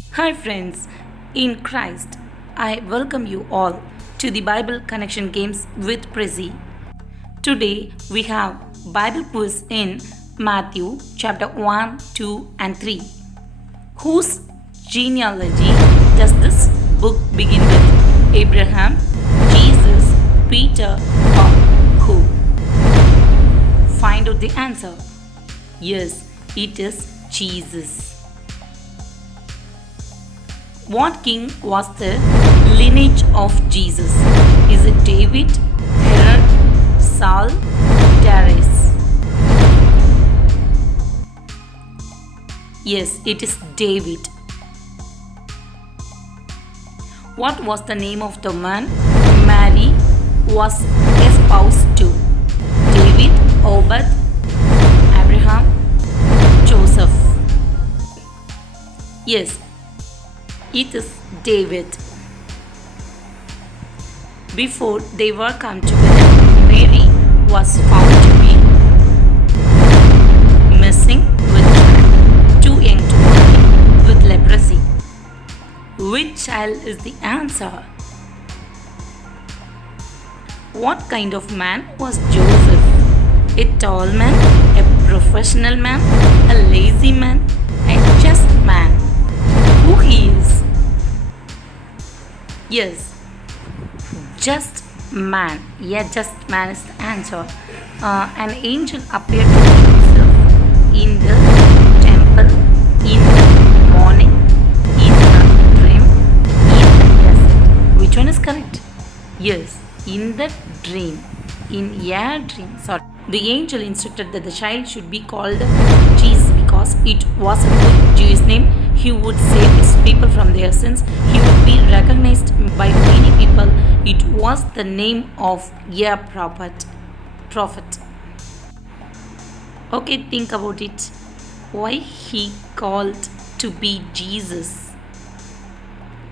Hi, friends. In Christ, I welcome you all to the Bible Connection Games with Prezi. Today, we have Bible quiz in Matthew chapter 1, 2, and 3. Whose genealogy does this book begin with? Abraham, Jesus, Peter, or who? Find out the answer. Yes, it is Jesus. What king was the lineage of Jesus? Is it David, Herod, Saul, Darius? Yes, it is David. What was the name of the man Mary was espoused to? David, Obed, Abraham, Joseph. Yes, it is David. Before they were come together, Mary was found to be missing with child, too young to marry, with leprosy. Which child is the answer? What kind of man was Joseph? A tall man, a professional man, a lazy man, a just man? Who he is? Yes, just man. Yeah, just man is the answer. An angel appeared to Joseph in the temple, in the morning, in the dream, in the desert. Which one is correct? Yes, in the dream. In a dream. Sorry. The angel instructed that the child should be called Jesus because it was a good Jewish name. He would save his people from their sins. He would be recognized by many people. It was the name of a prophet. Okay, think about it. Why he called to be Jesus?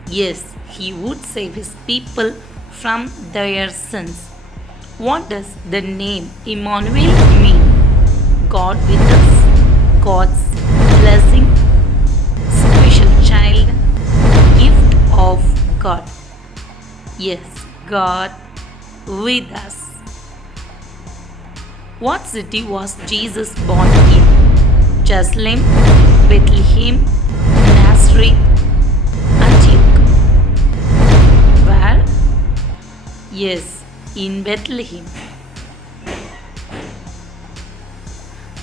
Yes, he would save his people from their sins. What does the name Emmanuel mean? God with us, God's blessing, special child, gift of God. Yes, God with us. What city was Jesus born in? Jerusalem, Bethlehem, Nazareth, Antioch. Where? Yes, in Bethlehem.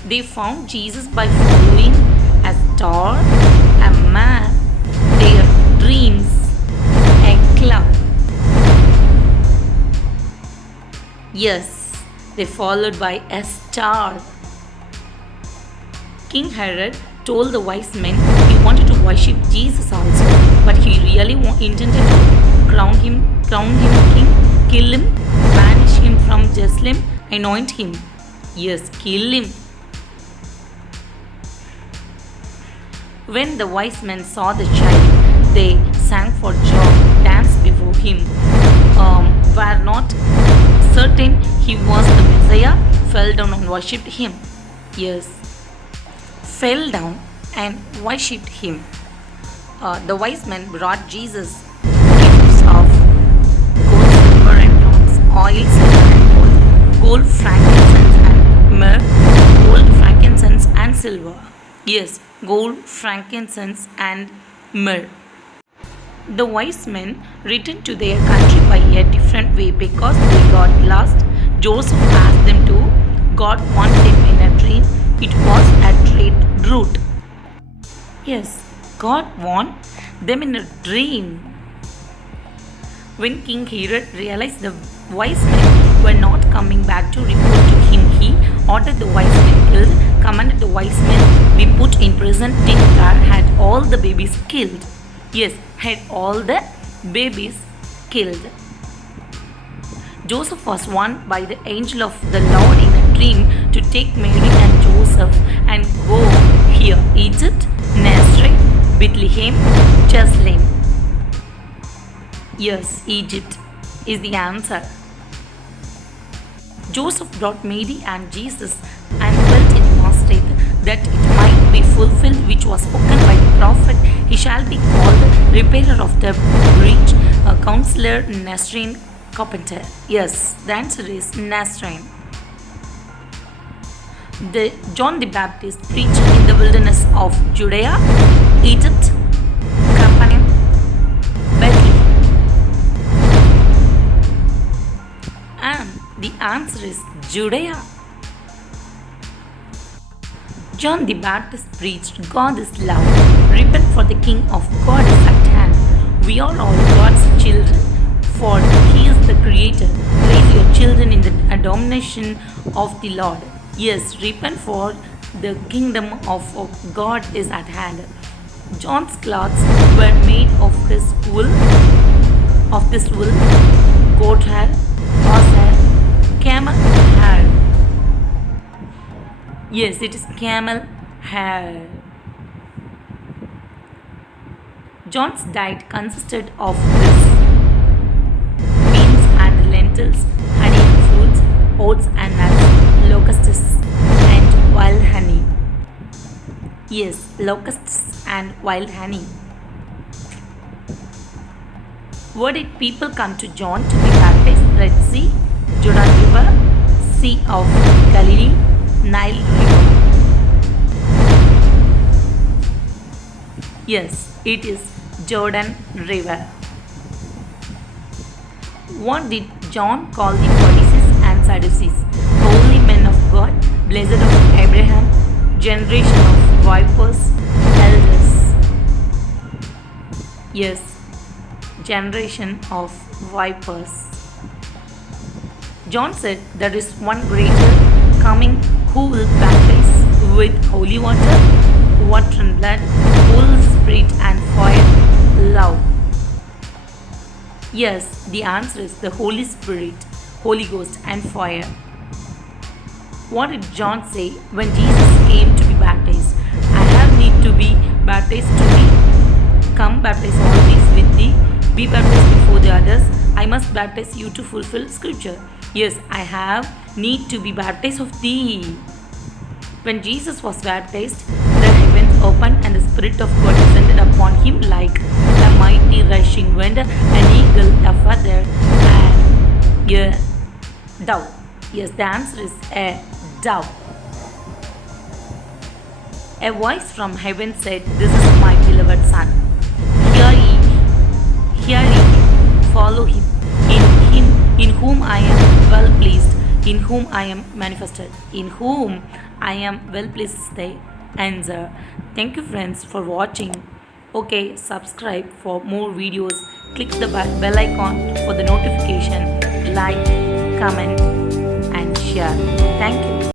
They found Jesus by following a star, a man, their dreams, a cloud. Yes, they followed by a star. King Herod told the wise men he wanted to worship Jesus also, but he really intended to crown him king, kill him, banish him from Jerusalem, anoint him. Yes, kill him. When the wise men saw the child, they sang for joy, danced before him, were not certain he was the Messiah, fell down and worshipped him. Yes, fell down and worshipped him. The wise men brought Jesus gifts of gold, silver, and bronze, oil, silver, and gold, frankincense, and myrrh, gold, frankincense, and silver. Yes, gold, frankincense, and myrrh. The wise men returned to their country by a different way because they got lost. Joseph asked them to. God wanted them in a dream. It was a trade route. Yes, God wanted them in a dream. When King Herod realized the wise men were not coming back to report to him, he ordered the wise men killed, commanded the wise men be put in prison, didn't care, had all the babies killed. Yes, had all the babies killed. Joseph was warned by the angel of the Lord in a dream to take Mary and Joseph and go here, Egypt, Nazareth, Bethlehem, Jerusalem. Yes, Egypt is the answer. Joseph brought Mary and Jesus and dwelt in Nazareth that it might be fulfilled which was spoken by the prophet. He shall be called repairer of the breach, a counselor, Nazarene, carpenter. Yes, the answer is Nazarene. John the Baptist preached in the wilderness of Judea, Egypt, Capernaum, Bethlehem. And the answer is Judea. John the Baptist preached, God is love. Repent, for the King of God is at hand. We are all God's children, for He is the Creator. Raise your children in the domination of the Lord. Yes, repent, for the kingdom of God is at hand. John's clothes were made of his wool, goat hair, horse hair, camel hair. Yes, it is camel hair. John's diet consisted of this: beans and lentils, honey and fruits, oats and nuts, locusts and wild honey. Yes, locusts and wild honey. Where did people come to John to be baptized? Red Sea, Jordan River, Sea of Galilee, Nile River. Yes, it is Jordan River. What did John call the Pharisees and Sadducees? Holy men of God, blessed of Abraham, generation of vipers, elders. Yes, generation of vipers. John said, there is one greater coming who will baptize with holy water and blood, Holy Spirit and fire, love. Yes, the answer is the Holy Spirit, Holy Ghost and fire. What did John say when Jesus came to be baptized? I have need to be baptized to be. Come baptize all these with thee. Be baptized before the others. I must baptize you to fulfill scripture. Yes, I have need to be baptized of thee. When Jesus was baptized, the heavens opened and the Spirit of God descended upon him like a mighty rushing wind, an eagle, a feather, and a dove. Yes, the answer is a dove. A voice from heaven said, this is my beloved Son. Hear ye, follow him, in whom I am well pleased, in whom I am manifested, in whom I am well pleased is the answer. Thank you friends for watching. Okay, subscribe for more videos. Click the bell icon for the notification. Like, comment and share. Thank you.